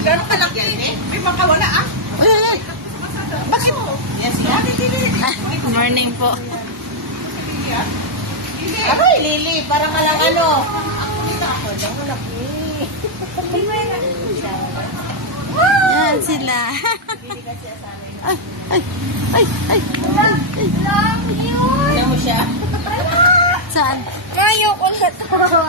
Gano'n ka lang eh. May makawala ah. Ay. Bakit? Yes, Good morning po. Aray, Lily, para malang ano. Ako daw, laki. Yan sila. Ay, ay, ay, ay. Ano mo siya? Saan? Kayo ko na to.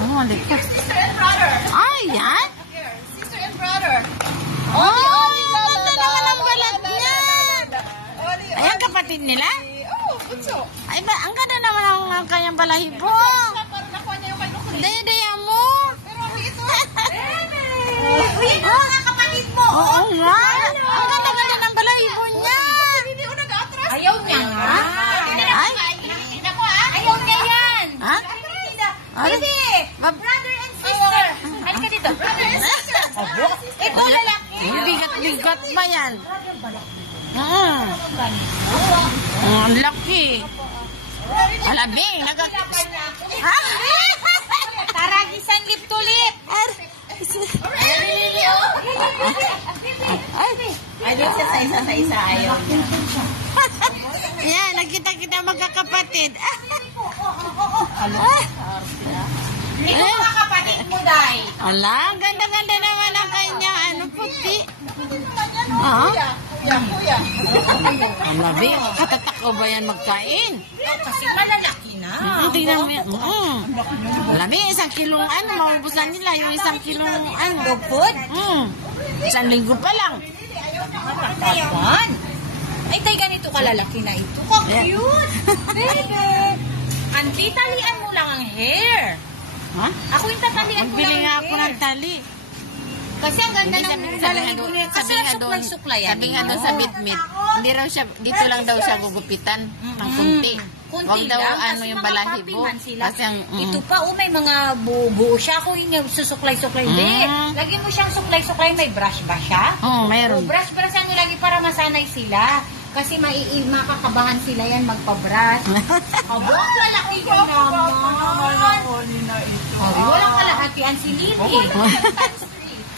Oh, likas. Sister and brother. Ay, yan? Here, sister and brother. Oh, ganda naman ang balat niya. Oli, Ayan, kapatid nila? oh, bunso. Ay, ba, ang ganda naman ang kanyang balahibo. Parang nakuha niya yung kay Nukri. Daya mo. Pero ito. Uy, ito na kapatid mo. Oo nga. Ang ganda-ganda ng balahibo niya. Hindi ko nag-atras. Ayaw niya nga. Ay. Ayaw niya yan. Ha? Hindi. Brother and sister. Halika dito. Brother and sister. Ito lalaki. Bigat-bigat ba yan? Ang laki. Alabing. Ha? Taragisan lip to lip. Ayaw siya sa isa ayaw niya. Yan, nakita-kita magkakapatid. Ito mga kapatid mo, Day. Ala, ganda-ganda naman ang kanya. Ano, puti. Oo. Kuya. Alabing. Katatak ba yan magkain? Kasi malalaki na. Tingnan mo yan. Alabing, 1 kilong ano, maubusan nila yung 1 kilong ano. Dog food? 1 linggo pa lang. Matatawan. Ay, tay, ganito kalalaki na ito. Ka-cute. Baby. Auntie, talian mo lang ang hair. Ha? Ako yung tatalian mo Magbili lang nga ang ako hair. ng tali. Kasi ang ganda ng Sabi nga balahibo doon, niya. Kasi suklay-suklay yan. sabi nga doon sa bitmit, hindi raw siya, dito lang daw siya gugupitan ng kunti. Kunti Huwag daw lang, ano kasi yung mga balahibo. papiman sila. Kasi ang, Ito pa, may mga buo siya. Kung yung susuklay-suklay, hindi. Lagyan mo siyang suklay-suklay, may brush ba siya? mayroon. Brush-brushan mo lagi para masanay sila. Kasi makakabahan sila yan magpa-brush. Abo, lalaki ka naman. Walang kalahatian si Lily.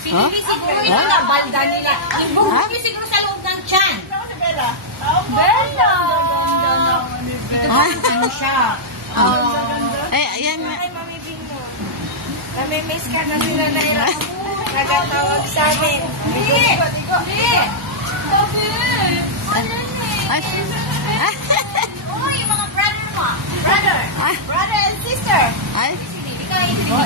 Si Lily siguro ito na balda nila. Hindi siguro sa loob ng tiyan. Bella! Ito ba ano siya? Ayan. Nami-miss ka na sila na ilang nagatawag sa amin. Hindi! Ay. Uy, mga brother mo. Brother and sister. Ay. Ikaw,